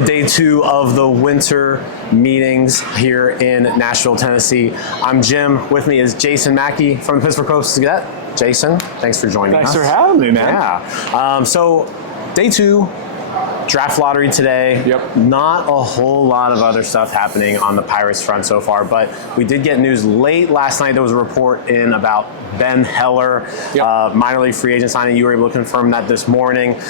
to day 2 of the winter meetings here in Nashville, Tennessee. I'm Jim. With me is Jason Mackey from the Pittsburgh Post-Gazette. Jason, thanks for joining us. Thanks for having me, man. Yeah. So day 2, draft lottery today. Yep. Not a whole lot of other stuff happening on the Pirates front so far, but we did get news late last night. There was a report in about Ben Heller, minor league free agent signing. You were able to confirm that this morning.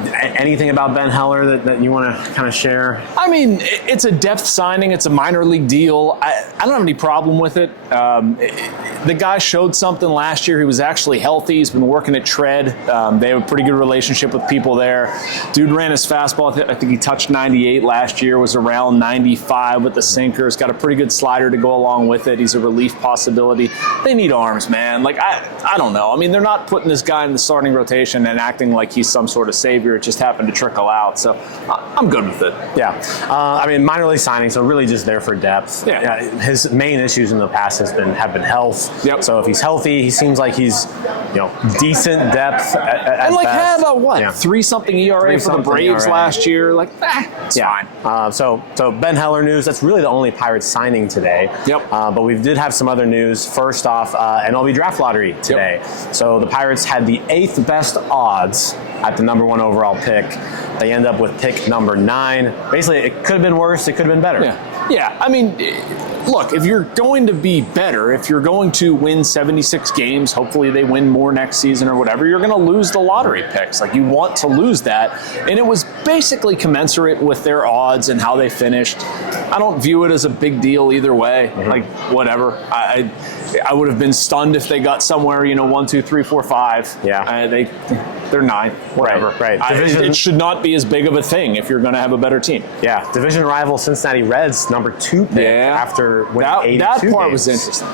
Anything about Ben Heller that you want to kind of share? I mean, it's a depth signing. It's a minor league deal. I don't have any problem with it. The guy showed something last year. He was actually healthy. He's been working at Tread. They have a pretty good relationship with people there. Dude ran his fastball. I think he touched 98 last year, was around 95 with the sinker. He's got a pretty good slider to go along with it. He's a relief possibility. They need arms, man. Like, I don't know. I mean, they're not putting this guy in the starting rotation and acting like he's some sort of savior. It just happened to trickle out. So I'm good with it. Yeah. I mean, minor league signing, so really just there for depth. Yeah. His main issues in the past have been health. Yep. So if he's healthy, he seems like he's, decent depth at and like best. had a what? 3-something ERA for the Braves last year. Like, it's fine. So Ben Heller news, that's really the only Pirates signing today. Yep. But we did have some other news. First off, MLB Draft lottery today. Yep. So the Pirates had the 8th best odds at the number 1 overall pick. They end up with pick number 9. Basically, it could have been worse. It could have been better. Yeah. I mean, look, if you're going to be better, if you're going to win 76 games, hopefully they win more next season or whatever, you're going to lose the lottery picks. Like, you want to lose that. And it was basically commensurate with their odds and how they finished. I don't view it as a big deal either way. Like, whatever. I would have been stunned if they got somewhere, 1, 2, 3, 4, 5. Yeah. They're 9. Whatever. Right. It should not be as big of a thing if you're going to have a better team. Yeah. Division rival Cincinnati Reds, number 2 pick after winning 82 that part games. was interesting.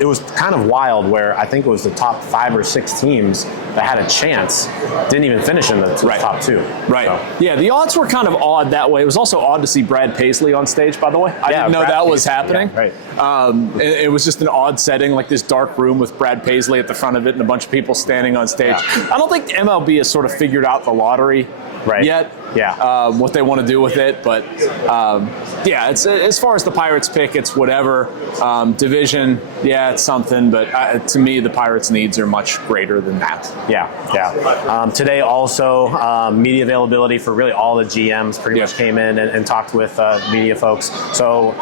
It was kind of wild where I think it was the top 5 or 6 teams that had a chance didn't even finish in the top 2. Right. So. Yeah, the odds were kind of odd that way. It was also odd to see Brad Paisley on stage, by the way. I didn't know that was happening. Yeah, right. It was just an odd setting, like this dark room with Brad Paisley at the front of it and a bunch of people standing on stage. Yeah. I don't think MLB has sort of figured out the lottery yet. Yeah. What they want to do with it, but it's as far as the Pirates pick, it's whatever. Division, it's something, but to me, the Pirates' needs are much greater than that. Yeah. Today also, media availability for really all the GMs pretty much came in and talked with media folks. So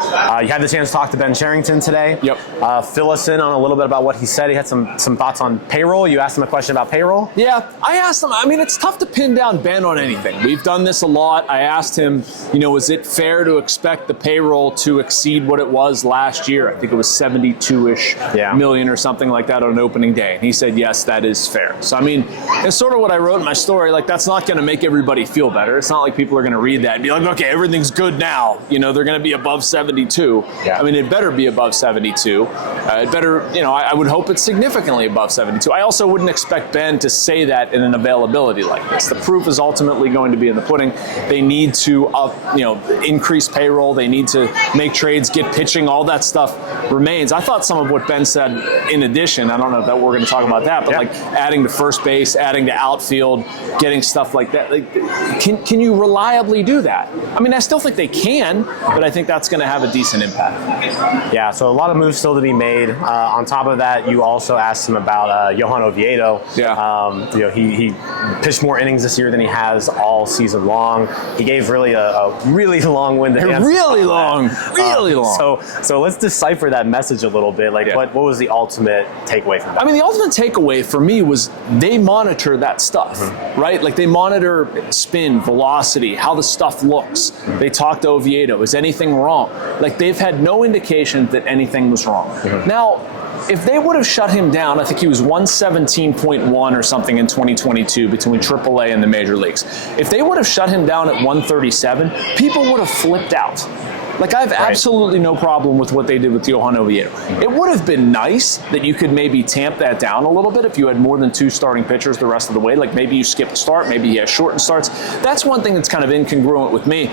you had the chance to talk to Ben Cherington today. Yep. Fill us in on a little bit about what he said. He had some thoughts on payroll. You asked him a question about payroll? Yeah, I asked him. I mean, it's tough to pin down Ben on anything. We've done this a lot. I asked him, is it fair to expect the payroll to exceed what it was last year? I think it was 72-ish million or something like that on opening day. And he said, yes, that is fair. So, I mean, it's sort of what I wrote in my story. Like, that's not going to make everybody feel better. It's not like people are going to read that and be like, okay, everything's good now. They're going to be above 72. Yeah. I mean, it better be above 72. It better, I would hope it's significantly above 72. I also wouldn't expect Ben to say that in an availability like this. The proof is ultimately going to be in the pudding. They need to increase payroll. They need to make trades, get pitching. All that stuff remains. I thought some of what Ben said in addition, I don't know if we're going to talk about that, but like adding to first base, adding to outfield, getting stuff like that. Like, can you reliably do that? I mean, I still think they can, but I think that's going to have a decent impact. Yeah, so a lot of moves still to be made. On top of that, you also asked him about Johan Oviedo. Yeah. He pitched more innings this year than he has all season long. He gave really a really long-winded answer. Really long. So let's decipher that message a little bit. Like, what was the ultimate takeaway from that? I mean, the ultimate takeaway for me was they monitor that stuff, right? Like, they monitor spin, velocity, how the stuff looks. They talk to Oviedo. Is anything wrong? Like, they've had no indication that anything was wrong. Now, if they would have shut him down, I think he was 117.1 or something in 2022 between AAA and the major leagues. If they would have shut him down at 137, people would have flipped out. Like, I have absolutely no problem with what they did with Johan Oviedo. It would have been nice that you could maybe tamp that down a little bit if you had more than 2 starting pitchers the rest of the way. Like, maybe you skipped a start, maybe you had shortened starts. That's one thing that's kind of incongruent with me.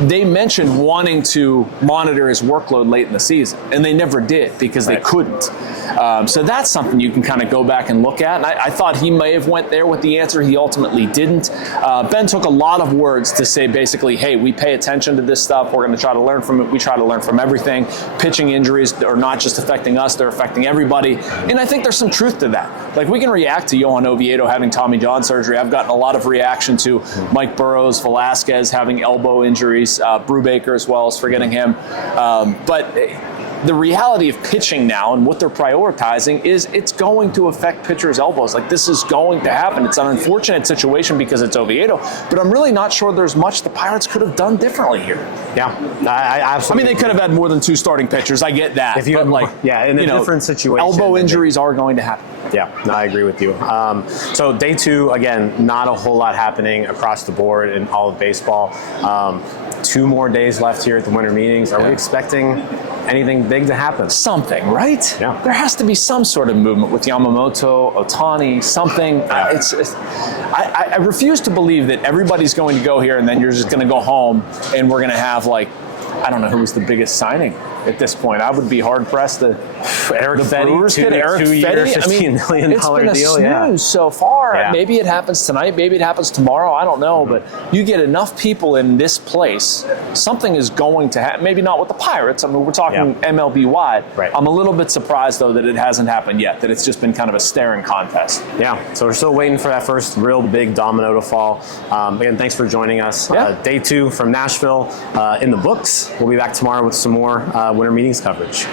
they mentioned wanting to monitor his workload late in the season, and they never did because they couldn't. So that's something you can kind of go back and look at. And I thought he may have went there with the answer. He ultimately didn't. Ben took a lot of words to say basically, hey, we pay attention to this stuff. We're going to try to learn from it. We try to learn from everything. Pitching injuries are not just affecting us, they're affecting everybody. And I think there's some truth to that. Like, we can react to Johan Oviedo having Tommy John surgery. I've gotten a lot of reaction to Mike Burrows, Velasquez having elbow injuries, Brubaker as well, as forgetting him. But the reality of pitching now and what they're prioritizing is it's going to affect pitchers' elbows. Like, this is going to happen. It's an unfortunate situation because it's Oviedo, but I'm really not sure there's much the Pirates could have done differently here. Yeah, I absolutely. I mean, they could have had more than 2 starting pitchers. I get that. If you but had, in a different situation, elbow injuries are going to happen. Yeah, no, I agree with you. So day 2, again, not a whole lot happening across the board in all of baseball. 2 more days left here at the winter meetings. Are we expecting anything big to happen? Something, right? Yeah. There has to be some sort of movement with Yamamoto, Ohtani, something. I refuse to believe that everybody's going to go here and then you're just going to go home and we're going to have, like, I don't know who was the biggest signing at this point. I would be hard pressed to. Eric the Brewers Fetty, kid, Eric Fetty. $2 million it's been a deal. snooze so far. Yeah. Maybe it happens tonight. Maybe it happens tomorrow. I don't know. But you get enough people in this place, something is going to happen. Maybe not with the Pirates. I mean, we're talking MLB wide. Right. I'm a little bit surprised, though, that it hasn't happened yet, that it's just been kind of a staring contest. Yeah, so we're still waiting for that first real big domino to fall. Again, thanks for joining us. Yeah. Day 2 from Nashville in the books. We'll be back tomorrow with some more winter meetings coverage.